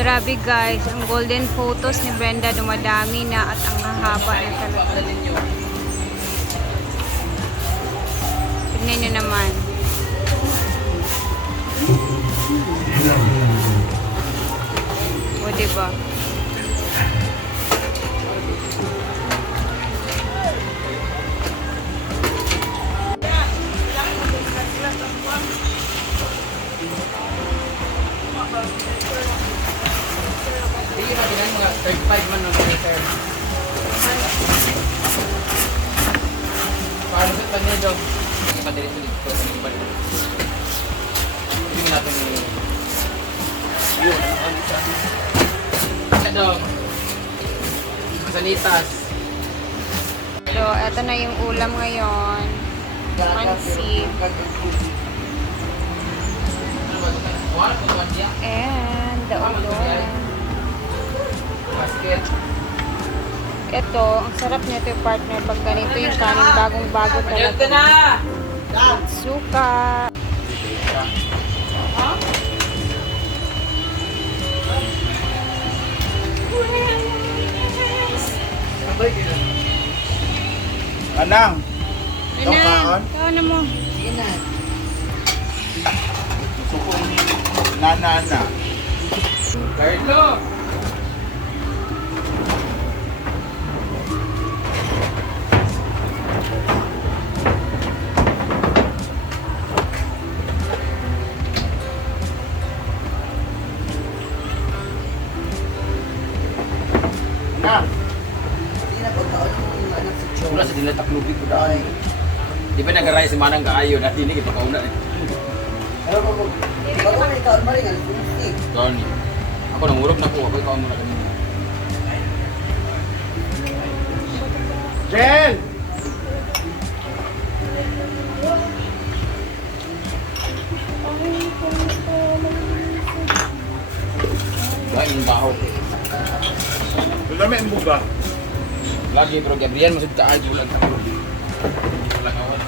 Grabe guys, ang golden photos ni Brenda dumadami na at ang hahaba na talaga. Tignan nyo naman. O diba? Hindi na bilang mga 35 man ng meter. Paano sa kanya dog? Hindi pa dito dito. Hindi mo natin yun. Ano dog? Sanitas. So, eto na yung ulam ngayon. Pansit. And the udon. Basket. Ito, ang sarap nito yung partner pag ganito yung kanin bagong-bago Ito talaga. na! Suka. Anang, Ano? kaon? Ano mo? gusto ko nana. Carlo! Anang, Wala sa dinala taklubi ko dahil. Di ba nagaray si Manang kaayo na hindi kita kauna eh. Tony. Ako nangurog na po. Ako ikaw muna kanina. Jel! Dahil yung baho. Dami ang buga. Lagi bro, Gabriel masud ka ay bulag ka. Wala ka wala.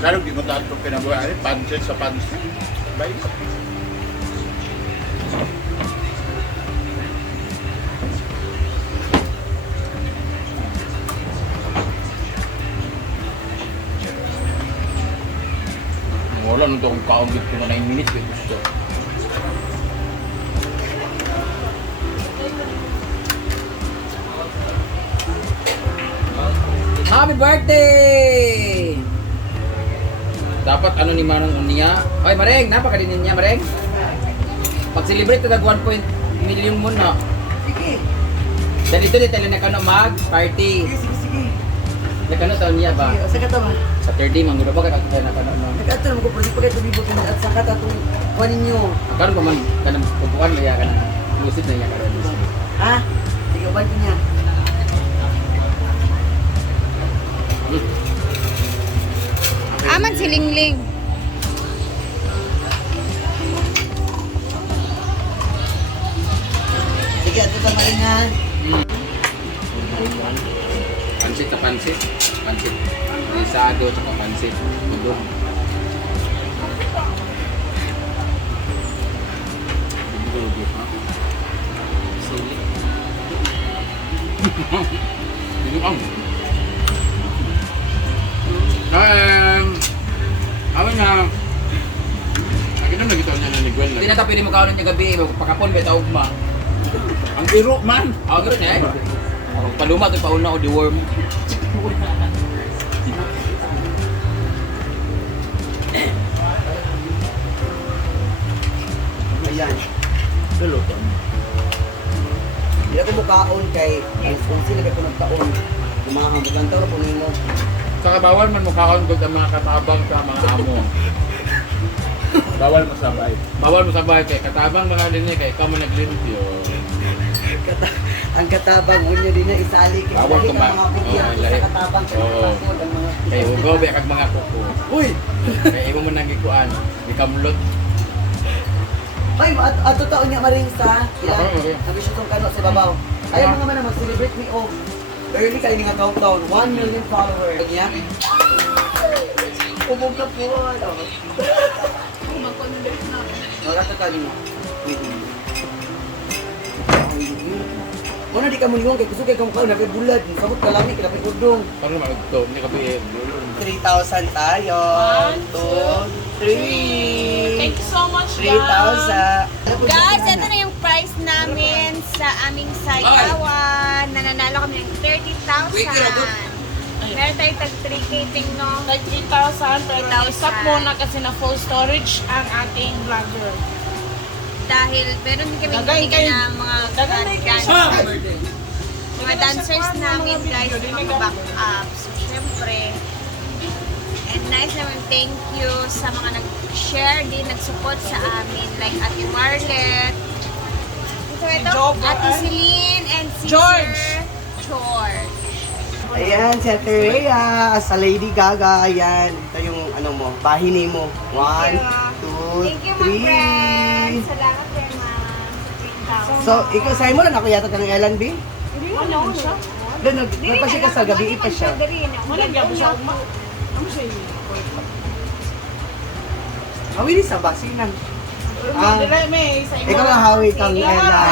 Lalo di ko tato pinabuhay. Pansit sa pansit. Bay. Wala nung akong kaon dito na 9 minutes eh gusto. Happy birthday! Dapat ano ni Manong Unya? Oy, Mareng, napakadinin niya, Mareng. Pag-celebrate na 1 million mo na. Sige. Dahil ito, dito na kano mag-party. Sige. Nakano taon niya ba? Sa kata man. Saturday, manggulo ba kayo na kano no? Nagkaato na mag-project pa kayo tumibot mo at sa kata itong kuha ninyo. Karon pa man, kanang pupuan na ya ka na. Musit na ya karon. Ha? Sige, uban ko niya. Aman si Lingling. Sige, ito sa malingan. Pansit na pansit. Pansit. Risado at pansit. Udong. Sili. Dinuang. Awan na. Nakita na kita niya na ni Gwen. Hindi na tapos mo kaon niya gabi. Magpakapon ba taog ma? Ang biro man. Ako gano'n eh. Paluma ito pauna ko di worm. Ayan. Luluto. Hindi ako mukaon kay responsible ako nagtaon. Kumahang bukantor po nimo. Saka bawal man mukhaon ko ang mga katabang sa mga amo. Bawal masabay. Bawal mo sabay kay katabang mga din kay ikaw man naglimpyo. Ang katabang unyo din na isali kay Bawal lahi kuma- ka mga bigyan oh, sa lahi. katabang kay Oo. pasod ang mga Kay Ay, ugaw ba kag mga kuko. Uy! Kaya imo man nang gikuan. Gikamlot. Ay, ato taon niya Marisa. Okay, okay. Sabi siya itong kano sa babaw. Ayaw mga man mag-celebrate me of early kayo nga countdown. 1 million followers. Kanya? Umog na po. Wala ka kanina. Wait. Muna di ka mo niyon kay kusog kay kamukha na kay bulad. Sabot ka lami kay dapat udong. Paano magto? Ni kapi. 3,000 tayo. 2, 3. Thank you so much, 3,000. Guys, ito na yung price namin sa aming sayawan. Nananalo kami ng 30,000. Meron tayo tag 3K no? Like 3,000, pero 3,000. stop muna kasi na full storage ang ating vlogger. Dahil meron din kami Dagay bigyan kayo. ng mga Dagay kayo. dancers. Mga dancers namin guys, mga back up. So, syempre, and nice naman thank you sa mga nag-share din, nag-support sa amin. Like Ate Marlet, so, ito, Joker. Ate Celine, and si George. Sir George. Ayan, si Ate Rhea, sa Lady Gaga, ayan. Ito yung ano mo, bahini mo. 1, 2, Thank you, my friend. 3. Salamat, Emma. Sa 3,000. So, ikaw sa'yo mo na ako yata ka ng Ellen B? Ano siya? Doon, nagpa siya ka sa gabi pa siya. Wala gabi siya. Ano siya yun? Hawi ni sa basinan. Dire, may sa imo. Ikaw lang hawi kang Ella.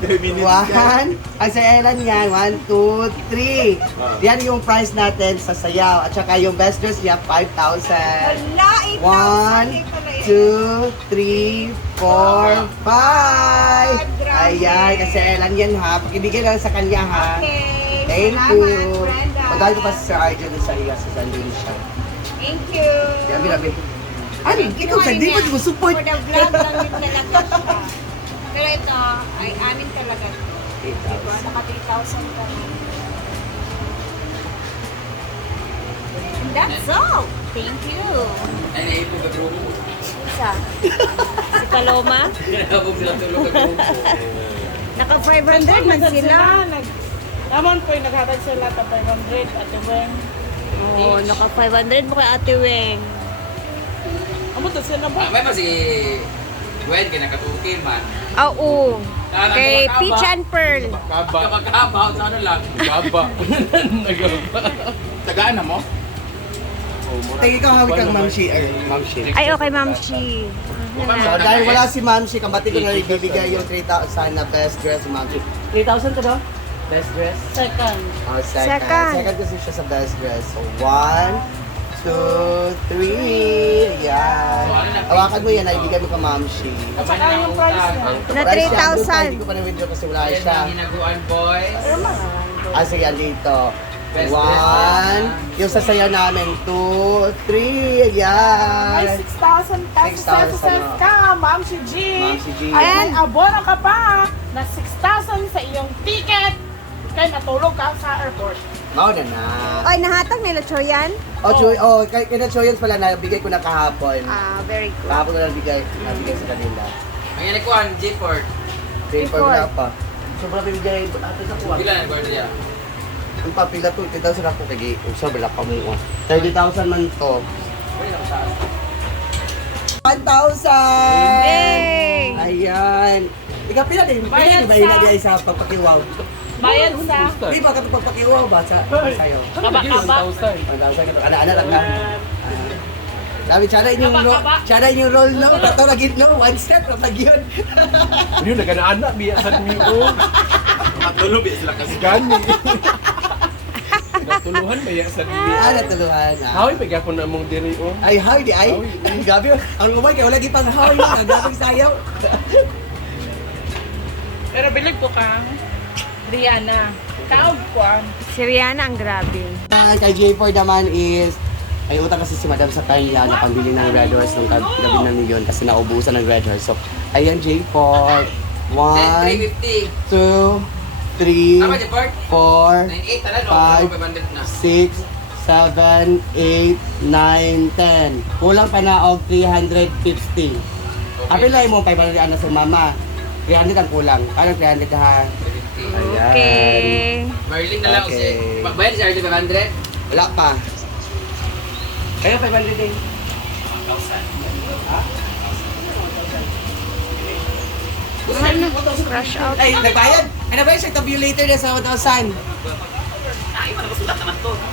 1, ay sa Ellen yan, 1, 2, 3. Yan yung price natin sa sayaw. At saka yung best dress niya, 5,000. Wala, 1, 2, 3, 4, 5. Ayan, kasi Ellen yan ha. Pakibigay lang sa kanya ha. Okay. Thank Salamat, you. Brenda. Pagdali ko pa si Sir Arjun sa iya sa Sandin siya. Thank you. Yabi, yabi. Ano, ikaw sa di mo mo support. For the vlog lang din talaga siya. Pero ito, ay amin talaga. Diba? Naka 3,000 ka na. And that's all. Thank you. Ay, naipo ka grupo. Isa. Si Paloma. Kinabog sila tulog ka grupo. Naka 500 man sila. Naman po yung naghatag sila ta 500 at yung Oo, naka 500 mo kay Ate Weng. amo to sila ba? May pa si Gwen, kinakatukin man. Oo. Kay Peach and Pearl. Kaba. Kapag-kabaw, sa ano lang. Kaba. Nagaba. Tagaan na mo? Ay, ikaw hawi kang Ma'am Shi. Ma'am Shi. Ay, okay, Ma'am Shi. So, dahil wala si Ma'am Shi, kambati ko na ibibigay yung 3,000 na best dress si Ma'am Shi. 3,000 to do? Best dress? Second. Oh, second. Second. Second kasi siya sa best dress. So, 1, 2, 3. Ayan. Hawakan mo yan, ibigay mo ka Ma'am Shi. At saka yung price niya. Na Price niya, doon pa, 3,000. Hindi ko pa na-withdraw kasi wala Ayan siya. ang hinaguan, boys. Ah, sige, yan dito. Best 1, yung sasayaw namin. 2, 3. May Ayan. 6,000 pesos sa 6,000, success ka, Ma'am si G. Ma'am si G. Ayan, abono ka pa na 6,000 sa iyong ticket. Kaya natulog ka sa airport. Mao na na. Ay, nahatag nila Choyan? Oh, Choy, oh, kaya Choyans pala na bigay ko na kahapon. Ah, very good. Kahapon ko na nabigay sa kanila. Ang hinaguan, G-Port. Paper na pa. Sobrang bibigay ate sa kuwan. Pila na guardia. Ang papila to, 10,000 ako kay usa bala ka mo. 30,000 man to. 1,000! Yay! Ayan. Ikaw pila din, Bayad pila sa- din sa pagpakiwaw. Bayad sa Di ba ka to pagpakiwaw ba sa sayo? kaba-kaba. 1,000 ka ana-ana lang ka. Sabi, tsara inyong roll, Kaba-kaba. tsara inyong roll no, tato lagi no, one step, rapag yun. Yun, nagana-anak, biya sa niyo. Matulog, biya sila kasi gani. Natuluhan, biya sa niyo. Ah, natuluhan ah. Haway, pagya ko na mong diri, oh. Ay, hi, di ay. Ang gabi, ang umay, kaya wala di pang hi, ang gabi sayaw. Pero bilib ko kang Rihanna. Taog ko ang Si Rihanna ang grabe. Kay J4 naman is, ay utang kasi si Madam sa kanya na pambili ng Red Horse nung gabi na yun kasi naubusan ng Red Horse. So, ayan J4. 1, 350. 2, 3, Tama, G-Port? 4, 98, tala, no? 5, 500 na. 6, 7, 8, 9, 10. Kulang pa na og 350. Apil lang mo 500 ana sa mama. 300 ang kulang. Parang 300 ha. 350. Okay. Marling na lang Okay. kasi. Bayad si RJ 500? Wala pa. Kayo 500 din. Ano? Crush out. Ay, nagbayad? Ano ba yung siya tabulator na sa 1,000?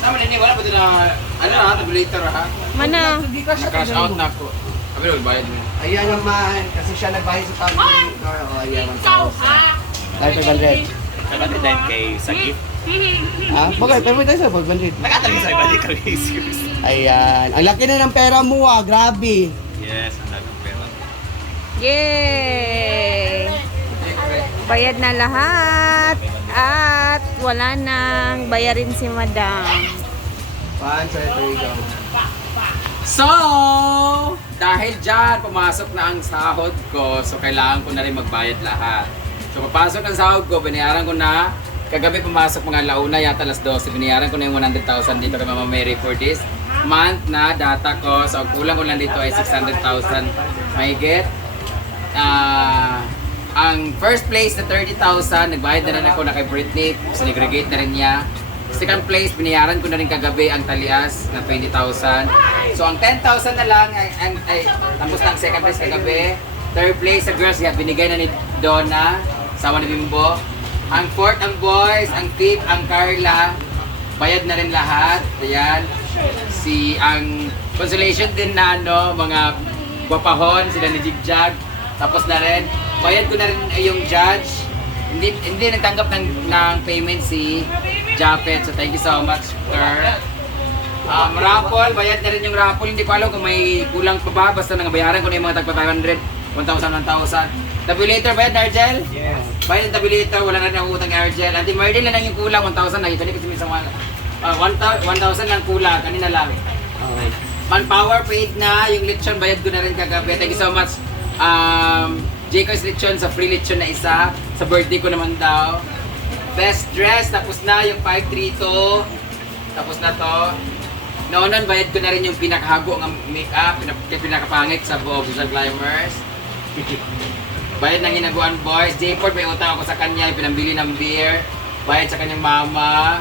Tama na niya, wala pa doon na, ano na, tabulator ha? Mana? Na-crash out na ako. Sabi na, bayad mo. Ayan naman, kasi siya nagbayad sa tabulator. O, ayan. Ikaw, ha? Ay, 500. Sabi din kay Sagip. Ha? Bakit? Pero tayo sa 500. Nakataling sa ibalik kami. Seriously. Ayan. Ang laki na ng pera mo ah. Grabe. Yes, ang dagang pera. Yay! Bayad na lahat. At wala nang bayarin si Madam. One, two, three, go. So, dahil dyan, pumasok na ang sahod ko, so kailangan ko na rin magbayad lahat. So, papasok ang sahod ko, binayaran ko na. Kagabi pumasok mga launa, yata alas 12, binayaran ko na yung 100,000 dito kay Mama Mary for this month na data ko. So, ang kulang ko lang dito ay 600,000 mahigit. Ang first place na 30,000, nagbayad na rin ako na kay Britney, sinegregate na rin niya. Second place, binayaran ko na rin kagabi ang Talias na 20,000. So ang 10,000 na lang, ay tapos na ang second place kagabi. Third place sa girls, binigay na ni Donna, sama ni Bimbo. Ang fourth ang boys, ang fifth ang Carla, bayad na rin lahat. Ayan. Ang consolation din na mga guwapahon, sila ni Jigjag. Tapos na rin, bayad ko na rin yung judge. Hindi nagtanggap ng payment si Japet. So thank you so much, sir. Raffle, bayad na rin yung raffle. Hindi ko alam kung may kulang pa ba. Basta nangabayaran ko na yung mga tagpa 500, 1,000, 1,000. Tabulator, bayad na Argel? Yes. Bayad ng tabulator, wala na rin ang utang ni Argel. Auntie Mardin na lang yung kulang, 1,000 na. Ito kasi minsan 1,000 lang kulang, kanina lang. Okay. Manpower paid na, yung lechon bayad ko na rin kagabi. Thank you so much. Jayco's lechon sa free lechon na isa. Sa birthday ko naman daw. Best dress, tapos na yung 532. Tapos na to. Noonan, bayad ko na rin yung pinakahago ng make-up, pinakapangit sa buong Visual Climbers. Bayad ng Hinaguan Boys. J-Ford, may utang ako sa kanya, pinambili ng beer. Bayad sa kanyang mama.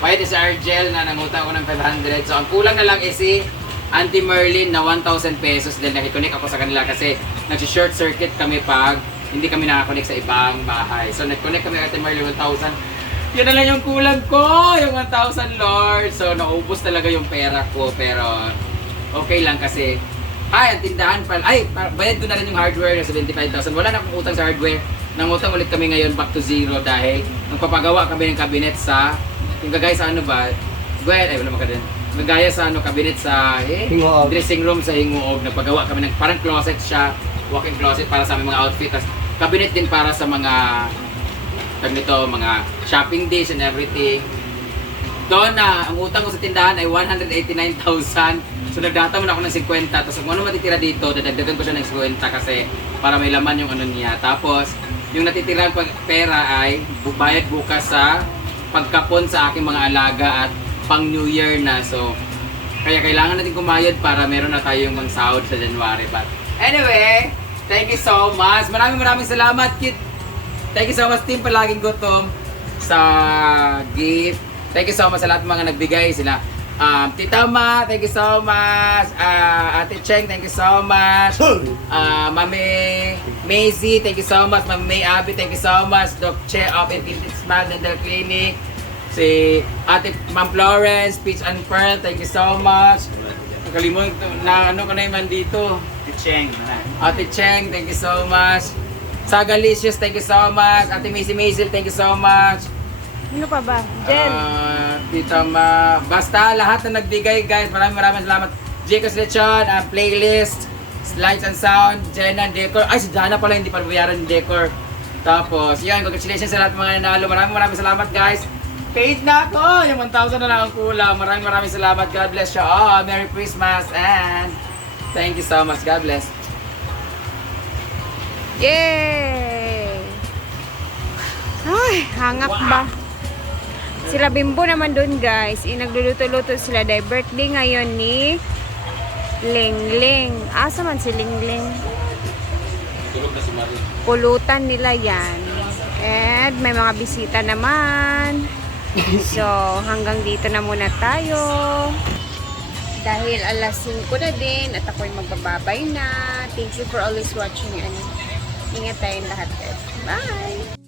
Bayad sa Argel na nangutang ako ng 500. So ang kulang na lang is si Auntie Merlin na 1,000 pesos dahil nakikonnect ako sa kanila kasi nag-short circuit kami pag hindi kami nakakonect sa ibang bahay. So nag-connect kami kay Auntie Merlin 1,000. Yan na lang yung kulang ko, yung 1,000 Lord. So naubos talaga yung pera ko pero okay lang kasi ang tindahan pala. Bayad ko na rin yung hardware na 75,000. Wala na akong utang sa hardware. Nangutang ulit kami ngayon back to zero dahil magpapagawa kami ng cabinet sa yung gagaya sa ano ba? Wala ka din. Nagaya sa cabinet sa Hinguog. dressing room sa Hinguog. Nagpagawa kami ng parang closet siya, walk-in closet para sa aming mga outfit. Tapos cabinet din para sa mga mga shopping days and everything. Doon ang utang ko sa tindahan ay 189,000. So nagdata mo na ako ng 50. Tapos kung ano matitira dito, dadagdagan ko siya ng 50 kasi para may laman yung ano niya. Tapos yung natitirang pera ay bayad bukas sa pagkapon sa aking mga alaga at pang New Year na. So, kaya kailangan natin kumayod para meron na tayong mangsahod sa January. But anyway, thank you so much. Maraming salamat, Kit. Thank you so much, team. Palaging gutom sa gift. Thank you so much sa lahat ng mga nagbigay. Sila, Tita Ma, thank you so much. Ate Cheng, thank you so much. Mami Maisie, thank you so much. Mami May Abby, thank you so much. Doc Che of Infinite Smile Dental Clinic. Si Ate Ma'am Florence, Peach and Pearl, thank you so much. Nakalimutan na ano ka na naman dito. Ticheng. Ate Cheng, thank you so much. Sagalicious, thank you so much. Ate Macy Maisel, thank you so much. Ano pa ba? Jen. Tita Ma, basta lahat na nagbigay guys, maraming salamat. Jayco's Lechon, playlist, lights and sound, Jenna Decor. Ay, si Jana pala hindi pa bayaran ng Decor. Tapos, yan, congratulations sa lahat ng mga nanalo. Maraming salamat guys. Paid na ako! Yung 1,000 na lang ang kulang. Maraming salamat. God bless you all. Merry Christmas and thank you so much. God bless. Yay! Ay, hangak ba? Sila Bimbo naman dun guys. Nagluluto-luto sila dahil birthday ngayon ni Lingling. Asa man si Lingling? Tulog na si Marie. Pulutan nila yan. And may mga bisita naman. So, hanggang dito na muna tayo. Dahil dahil alas 5 na din at ako'y magbababay na. Thank you for always watching and ingat tayong lahat guys. Bye!